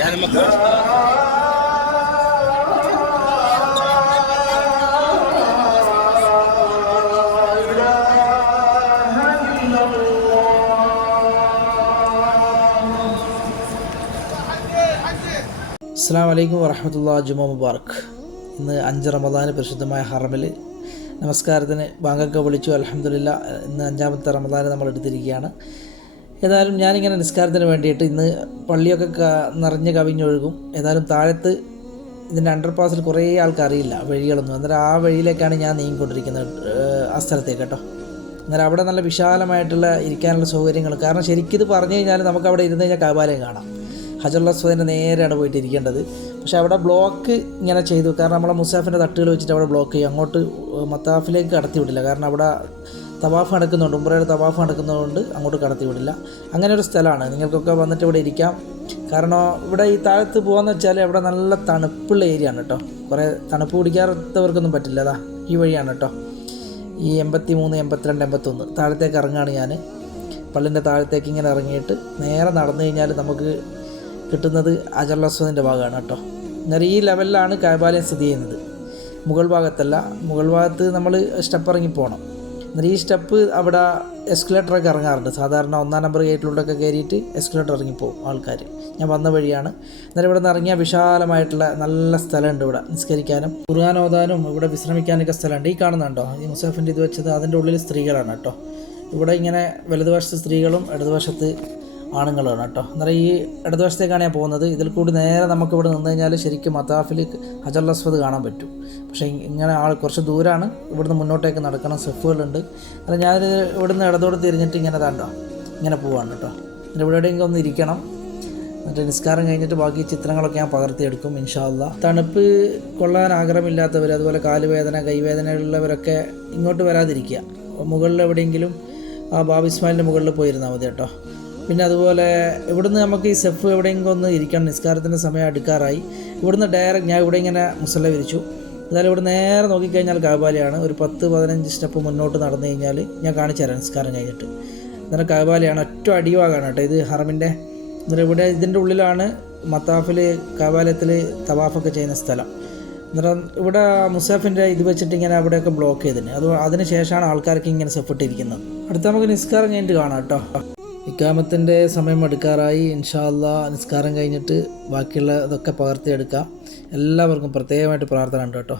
يعني مكتوب അസ്സലാമു അലൈക്കും വറഹ്മത്തുള്ളാഹി ജുമാ മുബാറക്. ഇന്ന് 5 റമദാന് പരിശുദ്ധമായ ഹറമിൽ നമസ്കാരത്തിന് ബാങ്കൊക്കെ വിളിച്ചു. അൽഹംദുലില്ലാഹ്, ഇന്ന് 5-ാമത്തെ റമദാന് നമ്മൾ എടുത്തിരിക്കുകയാണ്. ഏതായാലും ഞാനിങ്ങനെ നിസ്കാരത്തിന് വേണ്ടിയിട്ട് ഇന്ന് പള്ളിയൊക്കെ നിറഞ്ഞ് കവിഞ്ഞൊഴുകും. ഏതായാലും താഴത്ത് ഇതിൻ്റെ അണ്ടർപാസിൽ കുറേ ആൾക്ക് അറിയില്ല വഴികളൊന്നും. അന്നേരം ആ വഴിയിലേക്കാണ് ഞാൻ നീങ്ങിക്കൊണ്ടിരിക്കുന്നത്, ആ സ്ഥലത്തേക്ക് കേട്ടോ. അന്നേരം അവിടെ നല്ല വിശാലമായിട്ടുള്ള ഇരിക്കാനുള്ള സൗകര്യങ്ങൾ, കാരണം ശരിക്കും ഇത് പറഞ്ഞു കഴിഞ്ഞാൽ നമുക്ക് അവിടെ ഇരുന്ന് കഴിഞ്ഞാൽ കഅബാലയം കാണാം. ഹജറുൽ അസ്വദിൻ്റെ നേരെയാണ് പോയിട്ട് ഇരിക്കേണ്ടത്. പക്ഷേ അവിടെ ബ്ലോക്ക് ഇങ്ങനെ ചെയ്തു, കാരണം നമ്മളെ മുസാഫിൻ്റെ തട്ടുകൾ വെച്ചിട്ട് അവിടെ ബ്ലോക്ക് ചെയ്യും. അങ്ങോട്ട് മത്താഫിലേക്ക് കടത്തി വിടില്ല, കാരണം അവിടെ തവാഫ് നടക്കുന്നുണ്ട്, ഉംറയുടെ തവാഫ് നടക്കുന്നതുകൊണ്ട് അങ്ങോട്ട് കടത്തി വിടില്ല. അങ്ങനെ ഒരു സ്ഥലമാണ്. നിങ്ങൾക്കൊക്കെ വന്നിട്ട് ഇവിടെ ഇരിക്കാം. കാരണം ഇവിടെ ഈ താഴത്ത് പോകാമെന്ന് വെച്ചാൽ ഇവിടെ നല്ല തണുപ്പുള്ള ഏരിയ ആണ് കേട്ടോ. കുറേ തണുപ്പ് കുടിക്കാത്തവർക്കൊന്നും പറ്റില്ല. അതാ ഈ വഴിയാണ് കേട്ടോ, ഈ 83, 82, 81 താഴത്തേക്ക് ഇറങ്ങുകയാണ് ഞാൻ. പള്ളിൻ്റെ താഴത്തേക്ക് ഇങ്ങനെ ഇറങ്ങിയിട്ട് നേരെ നടന്നു കഴിഞ്ഞാൽ നമുക്ക് കിട്ടുന്നത് ഹജറുൽ അസ്വദിൻ്റെ ഭാഗമാണ് കേട്ടോ. അന്നേരം ഈ ലെവലിലാണ് കഅബാലയം സ്ഥിതി ചെയ്യുന്നത്, മുകൾ ഭാഗത്തല്ല. മുകൾ ഭാഗത്ത് നമ്മൾ സ്റ്റെപ്പ് ഇറങ്ങി പോകണം. അന്നേരം ഈ സ്റ്റെപ്പ് അവിടെ എസ്കലേറ്ററൊക്കെ ഇറങ്ങാറുണ്ട്. സാധാരണ 1-ാം നമ്പർ ഗേറ്റിലൂടെയൊക്കെ കയറിയിട്ട് എസ്കലേറ്റർ ഇറങ്ങിപ്പോവും ആൾക്കാർ. ഞാൻ വന്ന വഴിയാണ്. അന്നേരം ഇവിടെ നിന്ന് ഇറങ്ങിയ വിശാലമായിട്ടുള്ള നല്ല സ്ഥലമുണ്ട്. ഇവിടെ നിസ്കരിക്കാനും ഖുർആൻ ഓതാനും ഇവിടെ വിശ്രമിക്കാനൊക്കെ സ്ഥലമുണ്ട്. ഈ കാണുന്നുണ്ടോ ഈ മുസാഫിൻ്റെ ഇത് വെച്ചത്, അതിൻ്റെ ഉള്ളിൽ സ്ത്രീകളാണ് കേട്ടോ. ഇവിടെ ഇങ്ങനെ വലതുവശത്ത് സ്ത്രീകളും ഇടതുവശത്ത് ആണുങ്ങളാണ് കേട്ടോ. അന്നേരം ഈ ഇടതുവശത്തേക്കാണ് ഞാൻ പോകുന്നത്. ഇതിൽ കൂടി നേരെ നമുക്കിവിടെ നിന്ന് കഴിഞ്ഞാൽ ശരിക്കും മത്താഫിൽ ഹജറുൽ അസ്വദ് കാണാൻ പറ്റും. പക്ഷേ ഇങ്ങനെ കുറച്ച് ദൂരമാണ്, ഇവിടുന്ന് മുന്നോട്ടേക്ക് നടക്കണം, സ്റ്റെപ്പുകളുണ്ട്. അത് ഞാൻ ഇവിടുന്ന് ഇടതോട് തിരിഞ്ഞിട്ട് ഇങ്ങനെ താണ്ടോ ഇങ്ങനെ പോവാണ് കേട്ടോ. എന്നിട്ട് ഇവിടെ എവിടെയെങ്കിലും ഒന്ന് ഇരിക്കണം. എന്നിട്ട് നിസ്കാരം കഴിഞ്ഞിട്ട് ബാക്കി ചിത്രങ്ങളൊക്കെ ഞാൻ പകർത്തിയെടുക്കും ഇൻഷാ അല്ലാഹ്. തണുപ്പ് കൊള്ളാൻ ആഗ്രഹമില്ലാത്തവർ, അതുപോലെ കാലുവേദന കൈവേദനയുള്ളവരൊക്കെ ഇങ്ങോട്ട് വരാതിരിക്കുക. മുകളിൽ എവിടെയെങ്കിലും ആ ബാബ് ഇസ്മായിലിൻ്റെ മുകളിൽ പോയിരുന്നാൽ മതി കേട്ടോ. പിന്നെ അതുപോലെ ഇവിടുന്ന് നമുക്ക് ഈ സെഫ് എവിടെയെങ്കിലും ഒന്ന് ഇരിക്കണം. നിസ്കാരത്തിൻ്റെ സമയം അടുക്കാറായി. ഇവിടുന്ന് ഡയറക്റ്റ് ഞാൻ ഇവിടെ ഇങ്ങനെ മുസല്ല വിരിച്ചു. എന്നാലും ഇവിടെ നേരെ നോക്കിക്കഴിഞ്ഞാൽ കഅബാലയാണ്. ഒരു 10-15 സ്റ്റെപ്പ് മുന്നോട്ട് നടന്നു കഴിഞ്ഞാൽ ഞാൻ കാണിച്ചു തരാം നിസ്കാരം കഴിഞ്ഞിട്ട്. അന്നേരം കഅബാലയാണ്, ഒറ്റ അടിഭാഗമാണ് കേട്ടോ ഇത് ഹറമിൻ്റെ. അന്നേരം ഇവിടെ ഇതിൻ്റെ ഉള്ളിലാണ് മത്താഫിൽ കഅബാലയത്തിൽ തവാഫൊക്കെ ചെയ്യുന്ന സ്ഥലം. അന്നേരം ഇവിടെ മുസാഫിൻ്റെ ഇത് വെച്ചിട്ട് ഇങ്ങനെ അവിടെയൊക്കെ ബ്ലോക്ക് ചെയ്തിന്. അതിന് ശേഷമാണ് ആൾക്കാർക്ക് ഇങ്ങനെ സെഫിട്ടിരിക്കുന്നത്. അടുത്ത നമുക്ക് നിസ്കാരം കഴിഞ്ഞിട്ട് കാണാം കേട്ടോ. ഇക്കാമത്തിൻ്റെ സമയം എടുക്കാറായി. ഇൻഷാ അല്ലാഹ് നിസ്കാരം കഴിഞ്ഞിട്ട് ബാക്കിയുള്ള ഇതൊക്കെ പകർത്തിയെടുക്കാം. എല്ലാവർക്കും പ്രത്യേകമായിട്ട് പ്രാർത്ഥന ഉണ്ട് കേട്ടോ.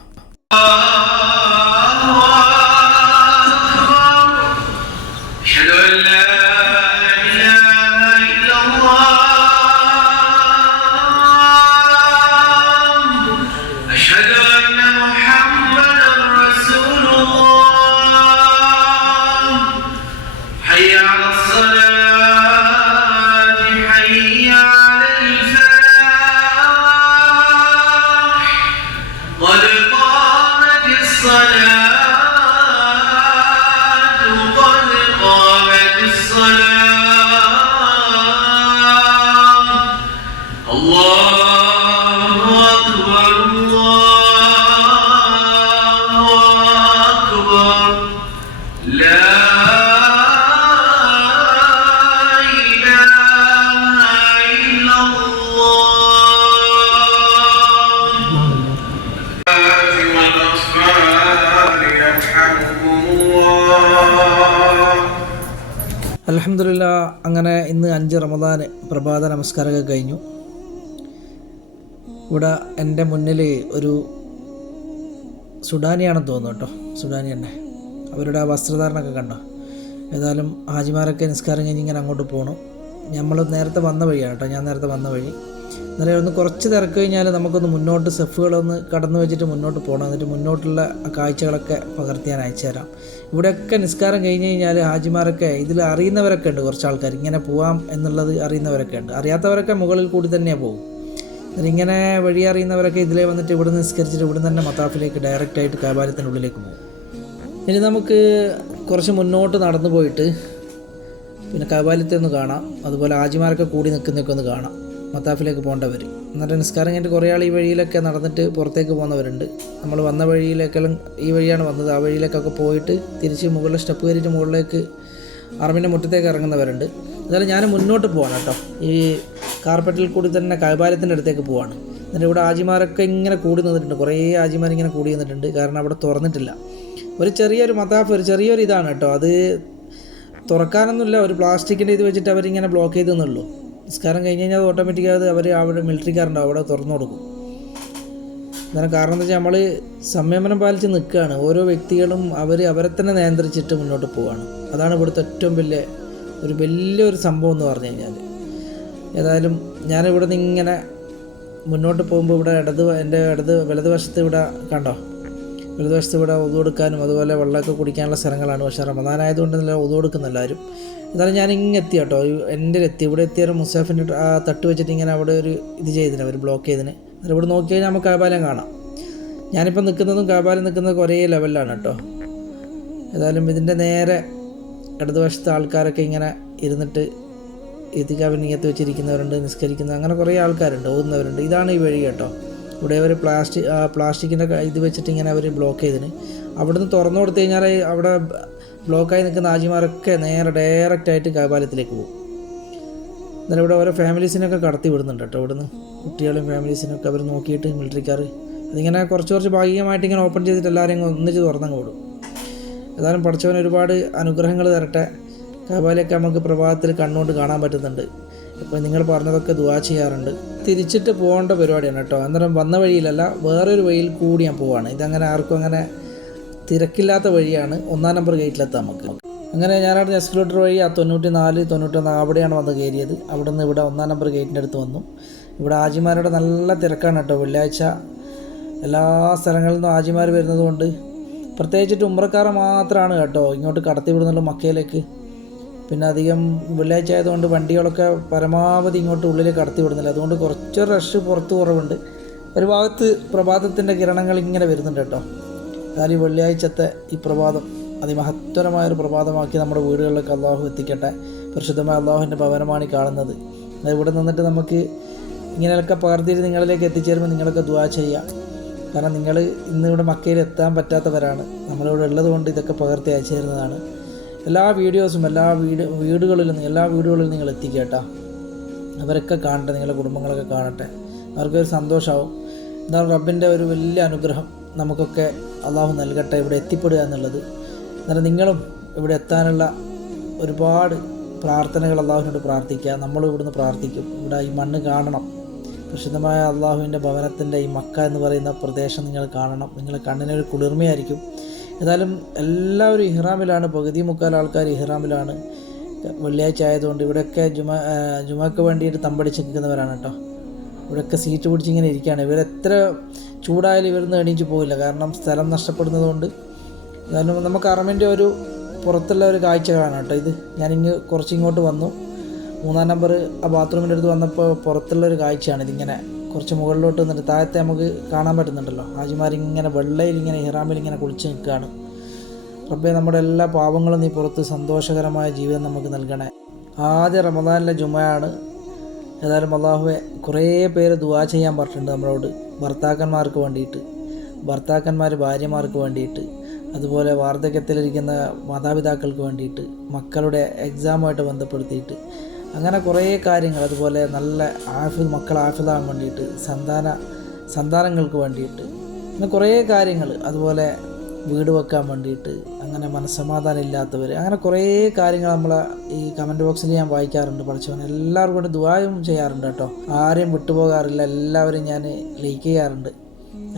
അൽഹംദുലില്ലാഹ്, അങ്ങനെ ഇന്ന് 5 റമദാൻ പ്രഭാത നമസ്കാരമൊക്കെ കഴിഞ്ഞു. ഇവിടെ എൻ്റെ മുന്നിൽ ഒരു സുഡാനിയാണെന്ന് തോന്നുന്നു കേട്ടോ. സുഡാനി തന്നെ, അവരുടെ വസ്ത്രധാരണമൊക്കെ കണ്ടോ. ഏതായാലും ഹാജിമാരൊക്കെ നിസ്കാരം കഴിഞ്ഞ് ഇങ്ങനെ അങ്ങോട്ട് പോകണം. നമ്മൾ നേരത്തെ വന്ന വഴിയാണ് കേട്ടോ, ഞാൻ നേരത്തെ വന്ന വഴി. അന്നേരം ഒന്ന് കുറച്ച് തിരക്ക് കഴിഞ്ഞാൽ നമുക്കൊന്ന് മുന്നോട്ട് സെഫുകളൊന്ന് കടന്നു വെച്ചിട്ട് മുന്നോട്ട് പോകണം. എന്നിട്ട് മുന്നോട്ടുള്ള കാഴ്ചകളൊക്കെ പകർത്തി ഞാൻ അയച്ചു തരാം. ഇവിടെയൊക്കെ നിസ്കാരം കഴിഞ്ഞ് കഴിഞ്ഞാൽ ഹാജിമാരൊക്കെ ഇതിൽ അറിയുന്നവരൊക്കെ ഉണ്ട്, കുറച്ച് ആൾക്കാർ ഇങ്ങനെ പോവാം എന്നുള്ളത് അറിയുന്നവരൊക്കെ ഉണ്ട്. അറിയാത്തവരൊക്കെ മുകളിൽ കൂടി തന്നെ പോകും. ഇങ്ങനെ വഴി അറിയുന്നവരൊക്കെ ഇതിലേ വന്നിട്ട് ഇവിടെ നിസ്കരിച്ചിട്ട് ഇവിടെ തന്നെ മത്താഫിലേക്ക് ഡയറക്റ്റായിട്ട് കഅബാലയത്തിൻ്റെ ഉള്ളിലേക്ക് പോകും. ഇനി നമുക്ക് കുറച്ച് മുന്നോട്ട് നടന്നു പോയിട്ട് പിന്നെ കഅബാലയത്തെ ഒന്ന് കാണാം. അതുപോലെ ഹാജിമാരൊക്കെ കൂടി നിൽക്കുന്നതൊക്കെ ഒന്ന് കാണാം, മത്താഫിലേക്ക് പോകേണ്ടവർ. എന്നിട്ട് നിസ്കാരം കഴിഞ്ഞിട്ട് കുറേ ആൾ ഈ വഴിയിലൊക്കെ നടന്നിട്ട് പുറത്തേക്ക് പോകുന്നവരുണ്ട്. നമ്മൾ വന്ന വഴിയിലേക്കെല്ലാം ഈ വഴിയാണ് വന്നത്, ആ വഴിയിലേക്കൊക്കെ പോയിട്ട് തിരിച്ച് മുകളിലെ സ്റ്റെപ്പ് കയറിയിട്ട് മുകളിലേക്ക് അറമിൻ്റെ മുറ്റത്തേക്ക് ഇറങ്ങുന്നവരുണ്ട്. എന്നാലും ഞാൻ മുന്നോട്ട് പോവാണ് കേട്ടോ. ഈ കാർപ്പറ്റിൽ കൂടി തന്നെ കഅബാലയത്തിൻ്റെ അടുത്തേക്ക് പോവാണ്. എന്നിട്ട് ഇവിടെ ഹാജിമാരൊക്കെ ഇങ്ങനെ കൂടി നിന്നിട്ടുണ്ട്, കുറേ ഹാജിമാർ ഇങ്ങനെ കൂടി നിന്നിട്ടുണ്ട്. കാരണം അവിടെ തുറന്നിട്ടില്ല. ഒരു ചെറിയൊരു മത്താഫ്, ഒരു ചെറിയൊരു ഇതാണ് കേട്ടോ. അത് തുറക്കാനൊന്നുമില്ല, ഒരു പ്ലാസ്റ്റിക്കിൻ്റെ ഇത് വെച്ചിട്ട് അവരിങ്ങനെ ബ്ലോക്ക് ചെയ്തെന്നുള്ളൂ. നിസ്കാരം കഴിഞ്ഞ് കഴിഞ്ഞാൽ അത് ഓട്ടോമാറ്റിക്കായി അവർ അവിടെ മിലിറ്ററിക്കാരുണ്ടാവും, അവിടെ തുറന്നു കൊടുക്കും. അതാണ് കാരണം എന്താ വെച്ചാൽ നമ്മൾ സംയമനം പാലിച്ച് നിൽക്കുകയാണ്. ഓരോ വ്യക്തികളും അവരെ തന്നെ നിയന്ത്രിച്ചിട്ട് മുന്നോട്ട് പോവുകയാണ്. അതാണ് ഇവിടുത്തെ ഏറ്റവും വലിയൊരു സംഭവം എന്ന് പറഞ്ഞു കഴിഞ്ഞാൽ. ഏതായാലും ഞാനിവിടെ നിന്ന് ഇങ്ങനെ മുന്നോട്ട് പോകുമ്പോൾ ഇവിടെ എൻ്റെ വലതുവശത്ത് ഇവിടെ കണ്ടോ, വലതുവശത്ത് ഇവിടെ ഉദു കൊടുക്കാനും അതുപോലെ വെള്ളമൊക്കെ കുടിക്കാനുള്ള സ്ഥലങ്ങളാണ്. പക്ഷേ റമദാനായതുകൊണ്ട് നല്ല ഉദു കൊടുക്കുന്ന എല്ലാവരും. എന്നാലും ഞാൻ എത്തി കേട്ടോ. എൻ്റെ ഇവിടെ എത്തിയാലും മുസാഫിൻ്റെ ആ തട്ട് വെച്ചിട്ട് ഇങ്ങനെ അവിടെ ഒരു ഇത് ചെയ്തിന്, അവർ ബ്ലോക്ക് ചെയ്തിന്. എന്നിട്ട് ഇവിടെ നോക്കി കഴിഞ്ഞാൽ നമുക്ക് കഅബാലയം കാണാം. ഞാനിപ്പോൾ നിൽക്കുന്നതും കഅബാലയം നിൽക്കുന്നതൊക്കെ ഒരേ ലെവലിലാണ് കേട്ടോ. ഏതായാലും ഇതിൻ്റെ നേരെ ഇടതുവശത്തെ ആൾക്കാരൊക്കെ ഇങ്ങനെ ഇരുന്നിട്ട് ഇത്തിക്കാവ് നീയത്ത് വെച്ചിരിക്കുന്നവരുണ്ട്, നിസ്കരിക്കുന്ന അങ്ങനെ കുറേ ആൾക്കാരുണ്ട്, ഓതുന്നവരുണ്ട്. ഇതാണ് ഈ വഴി കേട്ടോ. ഇവിടെ അവർ പ്ലാസ്റ്റിക്കിൻ്റെ ഇത് വെച്ചിട്ട് ഇങ്ങനെ അവർ ബ്ലോക്ക് ചെയ്തിന്. അവിടുന്ന് തുറന്നു കൊടുത്തു കഴിഞ്ഞാൽ അവിടെ ബ്ലോക്കായി നിൽക്കുന്ന ഹാജിമാരൊക്കെ നേരെ ഡയറക്റ്റായിട്ട് കഅബാലയത്തിലേക്ക് പോകും. എന്നാലും ഇവിടെ ഓരോ ഫാമിലീസിനൊക്കെ കടത്തി വിടുന്നുണ്ട് കേട്ടോ. ഇവിടുന്ന് കുട്ടികളും ഫാമിലീസിനൊക്കെ അവർ നോക്കിയിട്ട് മിലിറ്ററിക്കാർ അതിങ്ങനെ കുറച്ച് ഭാഗികമായിട്ട് ഇങ്ങനെ ഓപ്പൺ ചെയ്തിട്ട് എല്ലാവരെയും ഒന്നിച്ച് തുറന്നങ്ങ് വിടും. ഏതായാലും പഠിച്ചവൻ ഒരുപാട് അനുഗ്രഹങ്ങൾ തരട്ടെ. കഅബാലയൊക്കെ നമുക്ക് പ്രഭാതത്തിൽ കണ്ണുകൊണ്ട് കാണാൻ പറ്റുന്നുണ്ട്. ഇപ്പോൾ നിങ്ങൾ പറഞ്ഞതൊക്കെ ദുആ ചെയ്യാറുണ്ട്. തിരിച്ചിട്ട് പോകേണ്ട പരിപാടിയാണ് കേട്ടോ. അന്നേരം വന്ന വഴിയിലല്ല, വേറൊരു വഴിയിൽ കൂടി ഞാൻ പോവാണ്. ഇതങ്ങനെ ആർക്കും അങ്ങനെ തിരക്കില്ലാത്ത വഴിയാണ്. 1-ാം നമ്പർ ഗേറ്റിലെത്താം നമുക്ക്. അങ്ങനെ ഞാനവിടെ എസ്കലേറ്റർ വഴി ആ 94, 91 അവിടെയാണ് വന്ന് കയറിയത്. അവിടെ നിന്ന് ഇവിടെ 1-ാം നമ്പർ ഗേറ്റിൻ്റെ അടുത്ത് വന്നു. ഇവിടെ ഹാജിമാരുടെ നല്ല തിരക്കാണ് കേട്ടോ. വെള്ളിയാഴ്ച എല്ലാ സ്ഥലങ്ങളിൽ നിന്നും ഹാജിമാർ വരുന്നത് കൊണ്ട് പ്രത്യേകിച്ചിട്ട് ഉംറക്കാരെ മാത്രമാണ് കേട്ടോ ഇങ്ങോട്ട് കടത്തി വിടുന്നുള്ളൂ മക്കയിലേക്ക്. പിന്നെ അധികം വെള്ളിയാഴ്ച ആയതുകൊണ്ട് വണ്ടികളൊക്കെ പരമാവധി ഇങ്ങോട്ട് ഉള്ളിലേക്ക് കടത്തി വിടുന്നില്ല. അതുകൊണ്ട് കുറച്ച് റഷ് പുറത്ത് കുറവുണ്ട്. ഒരു ഭാഗത്ത് പ്രഭാതത്തിൻ്റെ കിരണങ്ങൾ ഇങ്ങനെ വരുന്നുണ്ട് കേട്ടോ. കാരണം ഈ വെള്ളിയാഴ്ചത്തെ ഈ പ്രഭാതം അതിമഹത്വരമായൊരു പ്രഭാതമാക്കി നമ്മുടെ വീടുകളിലേക്ക് അള്ളാഹു എത്തിക്കട്ടെ. പരിശുദ്ധമായ അള്ളാഹുവിൻ്റെ ഭവനമാണ് ഈ കാണുന്നത്. ഇവിടെ നിന്നിട്ട് നമുക്ക് ഇങ്ങനെയൊക്കെ പകർത്തിയിട്ട് നിങ്ങളിലേക്ക് എത്തിച്ചേരുമ്പോൾ നിങ്ങളൊക്കെ ദുആ ചെയ്യുക. കാരണം നിങ്ങൾ ഇന്നിവിടെ മക്കയിൽ എത്താൻ പറ്റാത്തവരാണ്. നമ്മളിവിടെ ഉള്ളത് കൊണ്ട് ഇതൊക്കെ പകർത്തി അയച്ചു തരുന്നതാണ്. എല്ലാ വീഡിയോസും എല്ലാ വീടുകളിലും നിങ്ങൾ എത്തിക്കുക കേട്ടോ. അവരൊക്കെ കാണട്ടെ, നിങ്ങളുടെ കുടുംബങ്ങളൊക്കെ കാണട്ടെ, അവർക്കൊരു സന്തോഷമാവും. എന്താണ് റബ്ബിൻ്റെ ഒരു വലിയ അനുഗ്രഹം നമുക്കൊക്കെ അള്ളാഹു നൽകട്ടെ ഇവിടെ എത്തിപ്പെടുക എന്നുള്ളത്. അന്നേരം നിങ്ങളും ഇവിടെ എത്താനുള്ള ഒരുപാട് പ്രാർത്ഥനകൾ അള്ളാഹുവിനോട് പ്രാർത്ഥിക്കുക. നമ്മളും ഇവിടുന്ന് പ്രാർത്ഥിക്കും. ഇവിടെ ഈ മണ്ണ് കാണണം, പ്രസിദ്ധമായ അള്ളാഹുവിൻ്റെ ഭവനത്തിൻ്റെ ഈ മക്ക എന്ന് പറയുന്ന പ്രദേശം നിങ്ങൾ കാണണം. നിങ്ങളുടെ കണ്ണിനൊരു കുളിർമയായിരിക്കും. ഏതായാലും എല്ലാവരും ഇഹ്റാമിലാണ്, പകുതി മുക്കാൽ ആൾക്കാർ ഇഹ്റാമിലാണ്. വെള്ളിയാഴ്ച ആയതുകൊണ്ട് ഇവിടെയൊക്കെ ജുമക്ക് വേണ്ടിയിട്ട് തമ്പടിച്ച് നിൽക്കുന്നവരാണ് കേട്ടോ. ഇവിടെയൊക്കെ സീറ്റ് പിടിച്ചിങ്ങനെ ഇരിക്കുകയാണ്. ഇവരെത്ര ചൂടായാലും ഇവരൊന്നും എണീച്ച് പോകില്ല, കാരണം സ്ഥലം നഷ്ടപ്പെടുന്നതുകൊണ്ട്. ഏതായാലും നമുക്ക് അറമിൻ്റെ ഒരു പുറത്തുള്ള ഒരു കാഴ്ച കാണാം കേട്ടോ. ഇത് ഞാനിങ്ങ് കുറച്ചിങ്ങോട്ട് വന്നു, 3-ാം നമ്പർ ആ ബാത്റൂമിൻ്റെ അടുത്ത് വന്നപ്പോൾ പുറത്തുള്ളൊരു കാഴ്ചയാണ്. ഇതിങ്ങനെ കുറച്ച് മുകളിലോട്ട് വന്നിട്ട് താഴത്തെ നമുക്ക് കാണാൻ പറ്റുന്നുണ്ടല്ലോ. ഹാജിമാരിങ്ങനെ വെള്ളയിലിങ്ങനെ ഇഹ്റാമിലിങ്ങനെ കുളിച്ച് നിൽക്കുകയാണ്. റബ്ബേ, നമ്മുടെ എല്ലാ പാവങ്ങളും നീ പുറത്ത് സന്തോഷകരമായ ജീവിതം നമുക്ക് നൽകണേ. ആദ്യ റമദാനിലെ ജുമയാണ്. ഏതായാലും അല്ലാഹുവേ, കുറേ പേര് ദുആ ചെയ്യാൻ പറഞ്ഞിട്ടുണ്ട് നമ്മളോട്. ഭർത്താക്കന്മാർക്ക് വേണ്ടിയിട്ട്, ഭർത്താക്കന്മാർ ഭാര്യമാർക്ക് വേണ്ടിയിട്ട്, അതുപോലെ വാർദ്ധക്യത്തിലിരിക്കുന്ന മാതാപിതാക്കൾക്ക് വേണ്ടിയിട്ട്, മക്കളുടെ എക്സാമുമായിട്ട് ബന്ധപ്പെടുത്തിയിട്ട്, അങ്ങനെ കുറേ കാര്യങ്ങൾ. അതുപോലെ നല്ല മക്കൾ ആഫിദാകാൻ വേണ്ടിയിട്ട്, സന്താനങ്ങൾക്ക് വേണ്ടിയിട്ട്, അങ്ങനെ കുറേ കാര്യങ്ങൾ. അതുപോലെ വീട് വെക്കാൻ വേണ്ടിയിട്ട്, അങ്ങനെ മനസ്സമാധാനം ഇല്ലാത്തവർ, അങ്ങനെ കുറേ കാര്യങ്ങൾ നമ്മളെ ഈ കമൻറ്റ് ബോക്സിൽ ഞാൻ വായിക്കാറുണ്ട്. പഠിച്ചവൻ എല്ലാവർക്കും വേണ്ടി ദുആയും ചെയ്യാറുണ്ട് കേട്ടോ. ആരെയും വിട്ടുപോകാറില്ല, എല്ലാവരും ഞാൻ ലൈക്ക് ചെയ്യാറുണ്ട്,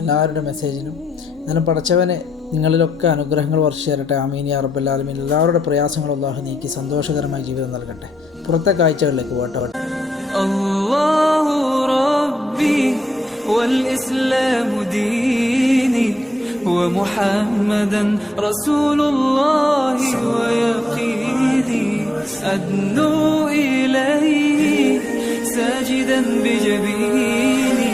എല്ലാവരുടെ മെസ്സേജിനും. എന്നാലും പഠിച്ചവന് നിങ്ങളിലൊക്കെ അനുഗ്രഹങ്ങൾ വർഷിച്ചു തരട്ടെ. ആമീൻ യാ റബ്ബൽ ആലമീൻ. എല്ലാവരുടെ പ്രയാസങ്ങളും അല്ലാഹു നീക്കി സന്തോഷകരമായ ജീവിതം നൽകട്ടെ. പുറത്തെ കാഴ്ചകളിലേക്ക് പോട്ടെ. ربي والإسلام ديني ومحمدا رسول الله ويقيني أدنو إليه ساجدا بجبيني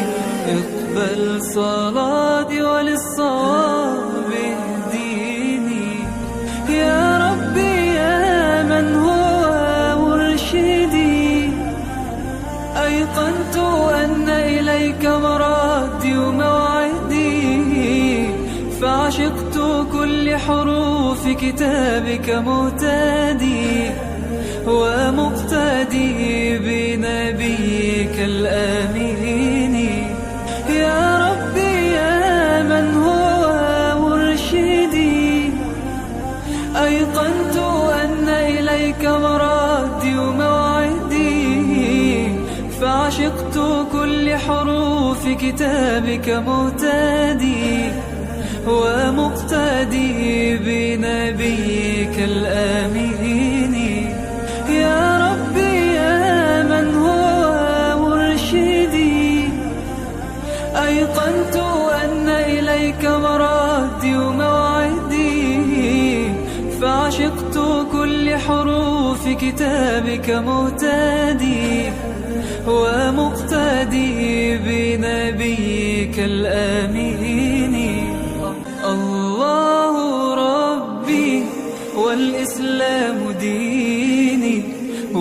اقبل صلاتي وللصواب اهديني يا ربي يا من هو مرشدي أيقنت أن إليك مرادي وموعدي فعشقت كل حروف كتابك مهتدي ومقتدي بنبيك الآمين يا ربي يا من هو مرشدي أيقنت أن إليك مرادي وموعدي فعشقت كل حروف كتابك مهتدي ومقتدي بنبيك الآمين يا ربي يا من هو مرشدي أيقنت أن إليك مرادي وموعدي فعشقت كل حروف كتابك مهتدي ومقتدي بنبيك الآمين الله ربي والإسلام ديني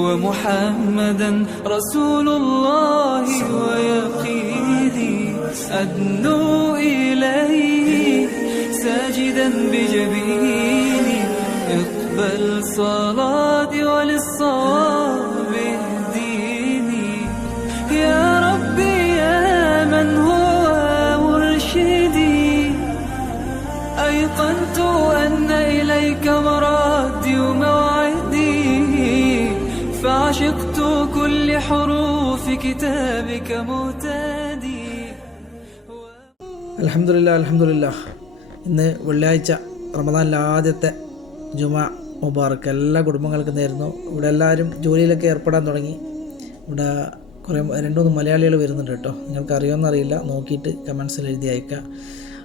ومحمدا رسول الله ويقيني أدنو إليه ساجدا بجبيني اقبل صلاتي وللصواب اهديني يا ربي يا من هو مرشدي أيقنت أن إليك مرادي وموعدي فعشقت كل حروف كتابك مهتدي അൽഹംദുലില്ലാ അൽഹംദുലില്ലാ. ഇന്ന് വെള്ളിയാഴ്ച റമദാനിലെ ആദ്യത്തെ ജുമാ മുബാറക്ക് എല്ലാ കുടുംബങ്ങൾക്കും നേരുന്നു. ഇവിടെ എല്ലാവരും ജോലിയിലൊക്കെ ഏർപ്പെടാൻ തുടങ്ങി. ഇവിടെ കുറേ 2-3 മലയാളികൾ വരുന്നുണ്ട് കേട്ടോ. നിങ്ങൾക്ക് അറിയുമെന്നറിയില്ല, നോക്കിയിട്ട് കമൻസിൽ എഴുതി അയക്കുക.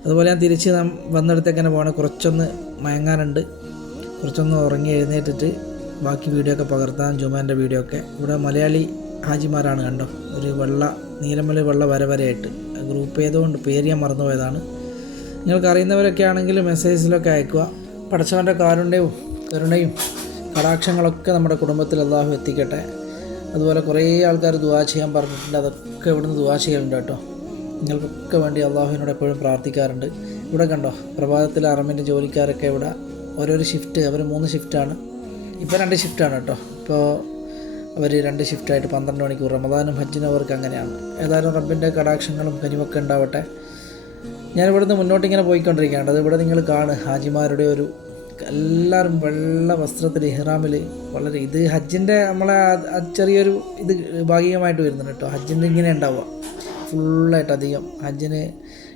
അതുപോലെ ഞാൻ തിരിച്ച് വന്നിടത്തേക്ക് തന്നെ പോകണം. കുറച്ചൊന്ന് മയങ്ങാനുണ്ട്, കുറച്ചൊന്ന് ഉറങ്ങി എഴുന്നേറ്റിട്ട് ബാക്കി വീഡിയോ ഒക്കെ പകർത്താൻ, ജുമാൻ്റെ വീഡിയോ ഒക്കെ. ഇവിടെ മലയാളി ഹാജിമാരാണ് കണ്ടോ, ഒരു നീലമല വെള്ള വരവരയായിട്ട്. ഗ്രൂപ്പ് ചെയ്തുകൊണ്ട് പേര് ഞാൻ മറന്നുപോയതാണ്. നിങ്ങൾക്ക് അറിയുന്നവരൊക്കെ ആണെങ്കിൽ മെസ്സേജിലൊക്കെ അയക്കുക. പടച്ചവൻ്റെ കാരുണ്യവും കരുണയും കടാക്ഷങ്ങളൊക്കെ നമ്മുടെ കുടുംബത്തിൽ അള്ളാഹു എത്തിക്കട്ടെ. അതുപോലെ കുറേ ആൾക്കാർ ദുആ ചെയ്യാൻ പറഞ്ഞിട്ടുണ്ട്, അതൊക്കെ ഇവിടുന്ന് ദുആ ചെയ്യലുണ്ട് കേട്ടോ. നിങ്ങൾക്കൊക്കെ വേണ്ടി അള്ളാഹുവിനോട് എപ്പോഴും പ്രാർത്ഥിക്കാറുണ്ട്. ഇവിടെ കണ്ടോ, പ്രഭാതത്തിൽ അറമിൻ്റെ ജോലിക്കാരൊക്കെ ഇവിടെ ഓരോരോ ഷിഫ്റ്റ്, അവർ 3 ഷിഫ്റ്റാണ്, ഇപ്പോൾ 2 ഷിഫ്റ്റാണ് കേട്ടോ. ഇപ്പോൾ അവർ 2 ഷിഫ്റ്റായിട്ട് 12 മണിക്കൂർ. റമദാനും ഹജ്ജിനും അവർക്ക് അങ്ങനെയാണ്. ഏതായാലും റബ്ബിൻ്റെ കടാക്ഷങ്ങളും കനിവൊക്കെ ഉണ്ടാവട്ടെ. ഞാനിവിടുന്ന് മുന്നോട്ടിങ്ങനെ പോയിക്കൊണ്ടിരിക്കുകയാണ്. അത് ഇവിടെ നിങ്ങൾ കാണുക, ഹാജിമാരുടെ ഒരു എല്ലാവരും വെള്ള വസ്ത്രത്തിൽ ഇഹ്റാമിൽ വളരെ ഇത് ഹജ്ജിൻ്റെ നമ്മളെ ചെറിയൊരു ഇത് ഭാഗികമായിട്ട് വരുന്നുണ്ട് കേട്ടോ. ഹജ്ജിൻ്റെ ഇങ്ങനെ ഉണ്ടാവുക ഫുള്ളായിട്ട് അധികം. ഹജ്ജിന്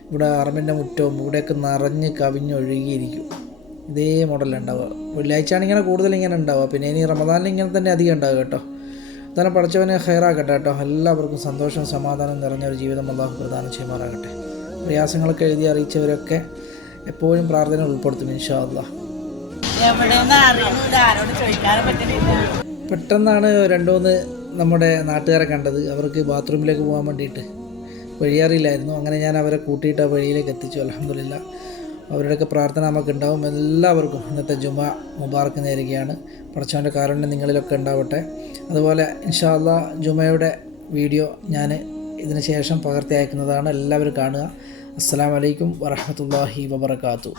ഇവിടെ അറമിൻ്റെ മുറ്റവും ഇവിടെയൊക്കെ നിറഞ്ഞ് കവിഞ്ഞൊഴുകിയിരിക്കും. ഇതേ മോഡലുണ്ടാവുക. വെള്ളിയാഴ്ച ആണിങ്ങനെ കൂടുതൽ ഇങ്ങനെ ഉണ്ടാവുക. പിന്നെ ഇനി റമദാനിൽ ഇങ്ങനെ തന്നെ അധികം ഉണ്ടാവുക കേട്ടോ. അതാണ് പടച്ചവനെ ഖൈറാക്കട്ടെ കേട്ടോ. എല്ലാവർക്കും സന്തോഷം സമാധാനം നിറഞ്ഞൊരു ജീവിതം അല്ലാഹു പ്രദാനം ചെയ്യുമാറാകട്ടെ. പ്രയാസങ്ങളൊക്കെ എഴുതി അറിയിച്ചവരൊക്കെ എപ്പോഴും പ്രാർത്ഥന ഉൾപ്പെടുത്തും ഇൻഷാ അല്ലാഹ്. പെട്ടെന്നാണ് 2-3 നമ്മുടെ നാട്ടുകാരെ കണ്ടത്. അവർക്ക് ബാത്റൂമിലേക്ക് പോകാൻ വേണ്ടിയിട്ട് വഴിയറിയില്ലായിരുന്നു. അങ്ങനെ ഞാൻ അവരെ കൂട്ടിയിട്ട് ആ വഴിയിലേക്ക് എത്തിച്ചു. അൽഹംദുലില്ലാ. അവരുടെയൊക്കെ പ്രാർത്ഥന നമുക്ക് ഉണ്ടാവും. എല്ലാവർക്കും ഇന്നത്തെ ജുമാ മുബാറക്ക് നേരുകയാണ്. പടച്ചവൻ്റെ കാരുണ്യം നിങ്ങളിലൊക്കെ ഉണ്ടാവട്ടെ. അതുപോലെ ഇൻഷാ അല്ലാഹ് ജുമയുടെ വീഡിയോ ഞാൻ ഇതിന് ശേഷം പകർത്തി അയക്കുന്നതാണ്. എല്ലാവരും കാണുക. അസ്സലാമു അലൈക്കും വറഹ്മത്തുള്ളാഹി വബറകാതുഹു.